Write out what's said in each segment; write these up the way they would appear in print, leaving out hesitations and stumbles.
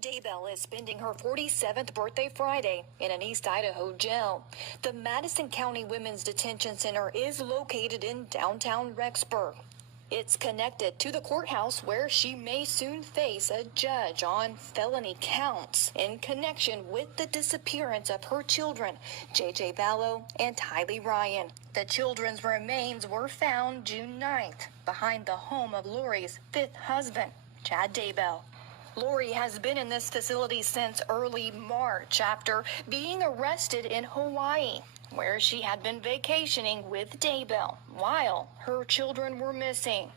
Daybell is spending her 47th birthday Friday in an East Idaho jail. The Madison County Women's Detention Center is located in downtown Rexburg. It's connected to the courthouse where she may soon face a judge on felony counts in connection with the disappearance of her children, J.J. Vallow and Tylee Ryan. The children's remains were found June 9th behind the home of Lori's fifth husband, Chad Daybell. Lori has been in this facility since early March after being arrested in Hawaii, where she had been vacationing with Daybell while her children were missing.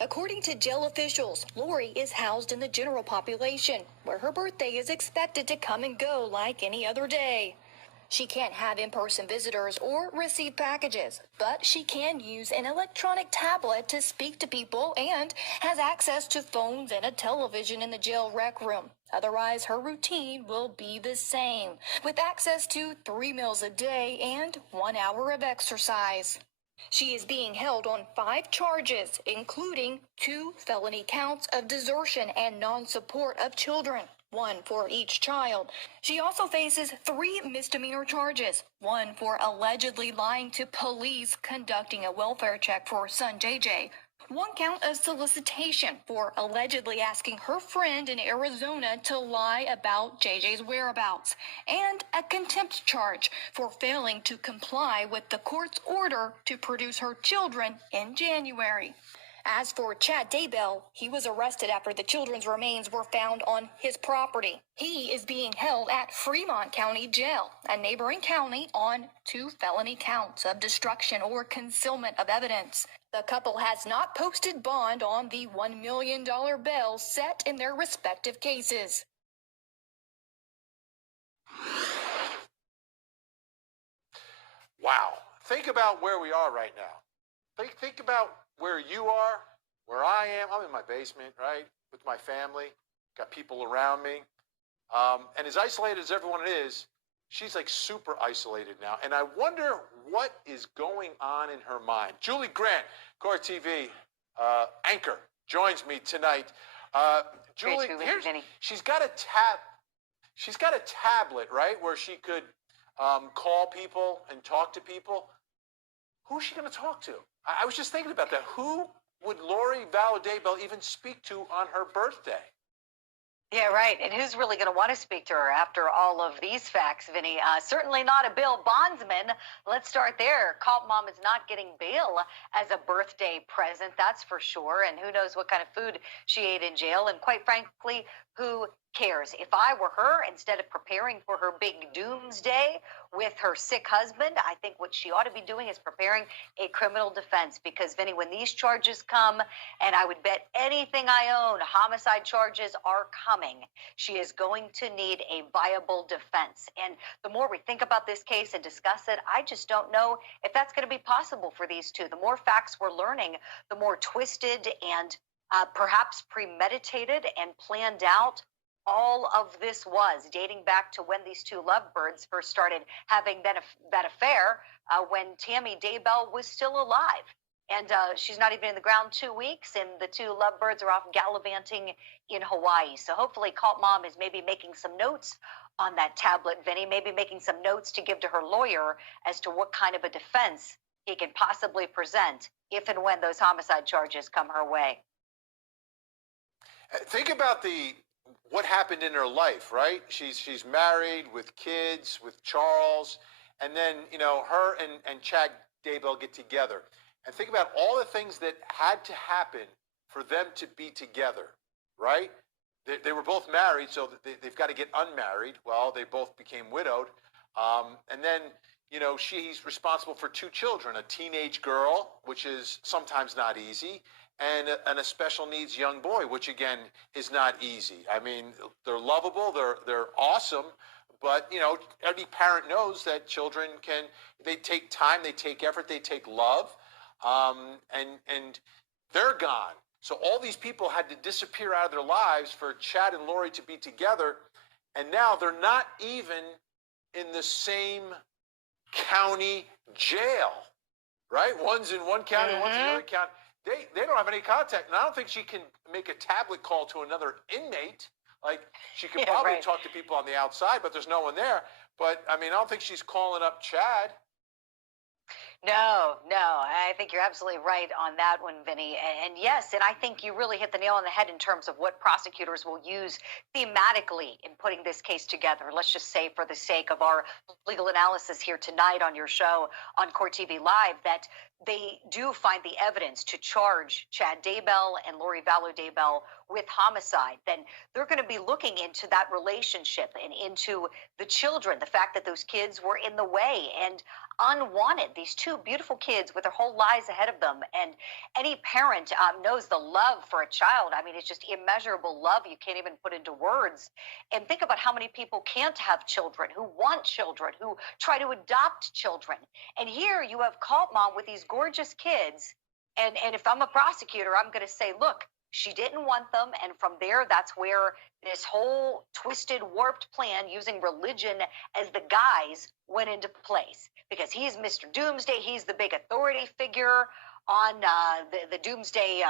According to jail officials, Lori is housed in the general population, where her birthday is expected to come and go like any other day. She can't have in-person visitors or receive packages, but she can use an electronic tablet to speak to people and has access to phones and a television in the jail rec room. Otherwise, her routine will be the same, with access to 3 meals a day and 1 hour of exercise. She is being held on 5 charges, including 2 felony counts of desertion and non-support of children, 1 for each child. She also faces 3 misdemeanor charges, 1 for allegedly lying to police conducting a welfare check for son JJ, 1 count of solicitation for allegedly asking her friend in Arizona to lie about JJ's whereabouts, and a contempt charge for failing to comply with the court's order to produce her children in January. As for Chad Daybell, he was arrested after the children's remains were found on his property. He is being held at Fremont County Jail, a neighboring county, on 2 felony counts of destruction or concealment of evidence. The couple has not posted bond on the $1 million bail set in their respective cases. Wow. Think about where we are right now. Think about where you are, where I am. I'm in my basement, right, with my family. Got people around me. And as isolated as everyone is, she's like super isolated now. And I wonder what is going on in her mind. Julie Grant, Core TV anchor, joins me tonight. Julie, she's got a tablet, right, where she could call people and talk to people. Who's she going to talk to? I was just thinking about that. Who would Lori Vallow Daybell even speak to on her birthday? Yeah, right. And who's really going to want to speak to her after all of these facts, Vinny? Certainly not a bail bondsman. Let's start there. Cult Mom is not getting bail as a birthday present, that's for sure. And who knows what kind of food she ate in jail. And quite frankly, who cares? If I were her, instead of preparing for her big doomsday with her sick husband, I think what she ought to be doing is preparing a criminal defense. Because, Vinny, when these charges come, and I would bet anything I own, homicide charges are coming, she is going to need a viable defense. And the more we think about this case and discuss it, I just don't know if that's going to be possible for these two. The more facts we're learning, the more twisted and perhaps premeditated and planned out all of this was, dating back to when these two lovebirds first started having that affair when Tammy Daybell was still alive. And she's not even in the ground 2 weeks, and the two lovebirds are off gallivanting in Hawaii. So hopefully Cult Mom is maybe making some notes on that tablet, Vinny, maybe making some notes to give to her lawyer as to what kind of a defense he can possibly present if and when those homicide charges come her way. Think about what happened in her life, right? She's married with kids, with Charles, and then, her and Chad Daybell get together. And think about all the things that had to happen for them to be together, right? They were both married, so they've got to get unmarried. Well, they both became widowed. And then, she's responsible for 2 children, a teenage girl, which is sometimes not easy, and a special needs young boy, which again is not easy. I mean, they're lovable, they're awesome, but every parent knows that children they take time, they take effort, they take love, and they're gone. So all these people had to disappear out of their lives for Chad and Lori to be together, and now they're not even in the same county jail, right? One's in one county, one's in another county. They don't have any contact. And I don't think she can make a tablet call to another inmate Like, she could Yeah, probably right. talk to people on the outside, but there's no one there. But, I mean, I don't think she's calling up Chad. No, no, I think you're absolutely right on that one, Vinny. And yes, and I think you really hit the nail on the head in terms of what prosecutors will use thematically in putting this case together. Let's just say, for the sake of our legal analysis here tonight on your show on Court TV Live, that they do find the evidence to charge Chad Daybell and Lori Vallow Daybell with homicide, then they're going to be looking into that relationship and into the children, the fact that those kids were in the way and unwanted, these two beautiful kids with their whole lives ahead of them. And any parent knows the love for a child. I mean, it's just immeasurable love you can't even put into words. And think about how many people can't have children, who want children, who try to adopt children. And here you have Cult Mom with these gorgeous kids. And if I'm a prosecutor, I'm going to say, look, she didn't want them. And from there, that's where this whole twisted, warped plan using religion as the guise went into place. Because he's Mr. Doomsday. He's the big authority figure on the Doomsday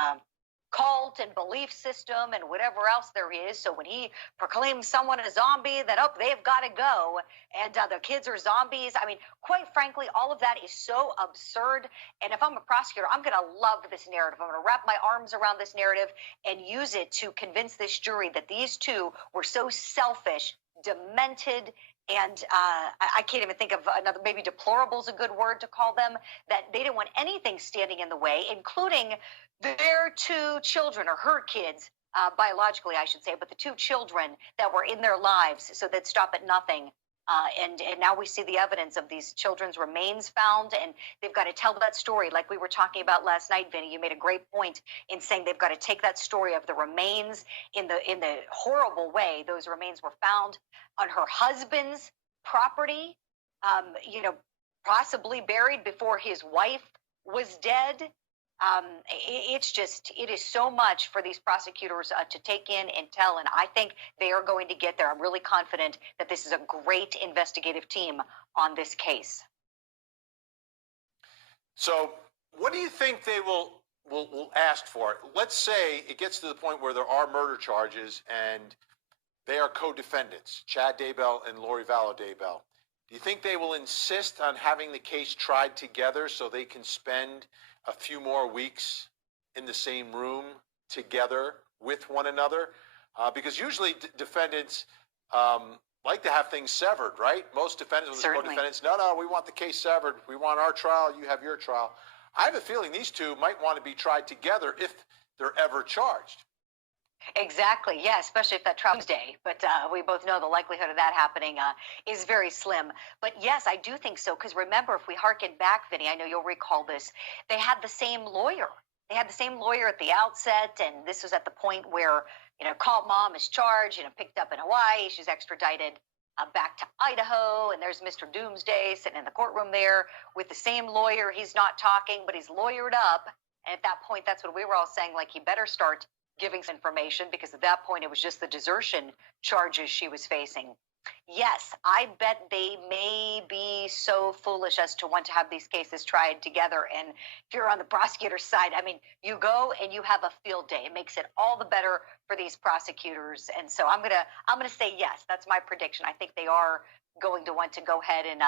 cult and belief system and whatever else there is. So when he proclaims someone a zombie, then, oh, they've got to go. And the kids are zombies. I mean, quite frankly, all of that is so absurd. And if I'm a prosecutor, I'm going to love this narrative. I'm going to wrap my arms around this narrative and use it to convince this jury that these two were so selfish, demented, and I can't even think of another, maybe deplorable is a good word to call them, that they didn't want anything standing in the way, including their two children, or her kids, biologically, I should say, but the two children that were in their lives, so they'd stop at nothing. And now we see the evidence of these children's remains found, and they've got to tell that story like we were talking about last night, Vinny. You made a great point in saying they've got to take that story of the remains in the horrible way those remains were found on her husband's property, possibly buried before his wife was dead. It is so much for these prosecutors to take in and tell, and I think they are going to get there. I'm really confident that this is a great investigative team on this case. So what do you think they will ask for? Let's say it gets to the point where there are murder charges and they are co-defendants, Chad Daybell and Lori Vallow Daybell. Do you think they will insist on having the case tried together so they can spend a few more weeks in the same room together with one another? Because usually defendants like to have things severed, right? Most defendants, when there's co-defendants, no, we want the case severed. We want our trial, you have your trial. I have a feeling these two might want to be tried together if they're ever charged. Exactly. Yeah, especially if that trial Tuesday. But we both know the likelihood of that happening is very slim. But yes, I do think so. Because remember, if we harken back, Vinny, I know you'll recall this, they had the same lawyer. They had the same lawyer at the outset. And this was at the point where, Cult Mom is charged, picked up in Hawaii. She's extradited back to Idaho. And there's Mr. Doomsday sitting in the courtroom there with the same lawyer. He's not talking, but he's lawyered up. And at that point, that's what we were all saying, like, he better start giving information, because at that point it was just the desertion charges she was facing. Yes, I bet they may be so foolish as to want to have these cases tried together. And if you're on the prosecutor's side, I mean, you go and you have a field day. It makes it all the better for these prosecutors. And so I'm gonna say yes. That's my prediction. I think they are going to want to go ahead and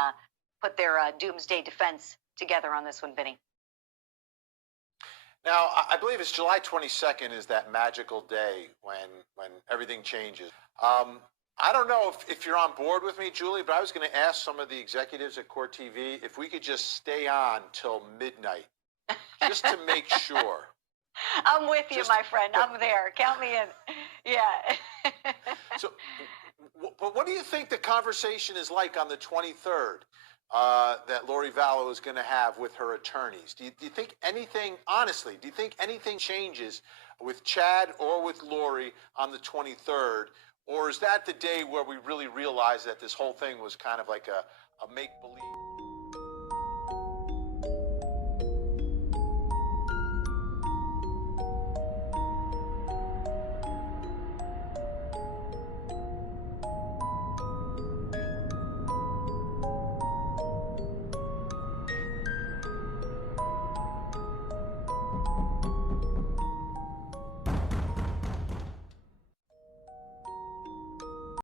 put their doomsday defense together on this one, Vinny. Now, I believe it's July 22nd is that magical day when everything changes. I don't know if you're on board with me, Julie, but I was going to ask some of the executives at Court TV if we could just stay on till midnight, just to make sure. I'm with you, my friend. I'm there. Count me in. Yeah. So, what do you think the conversation is like on the 23rd? That Lori Vallow is going to have with her attorneys? Do you think anything, honestly, do you think anything changes with Chad or with Lori on the 23rd? Or is that the day where we really realize that this whole thing was kind of like a make-believe?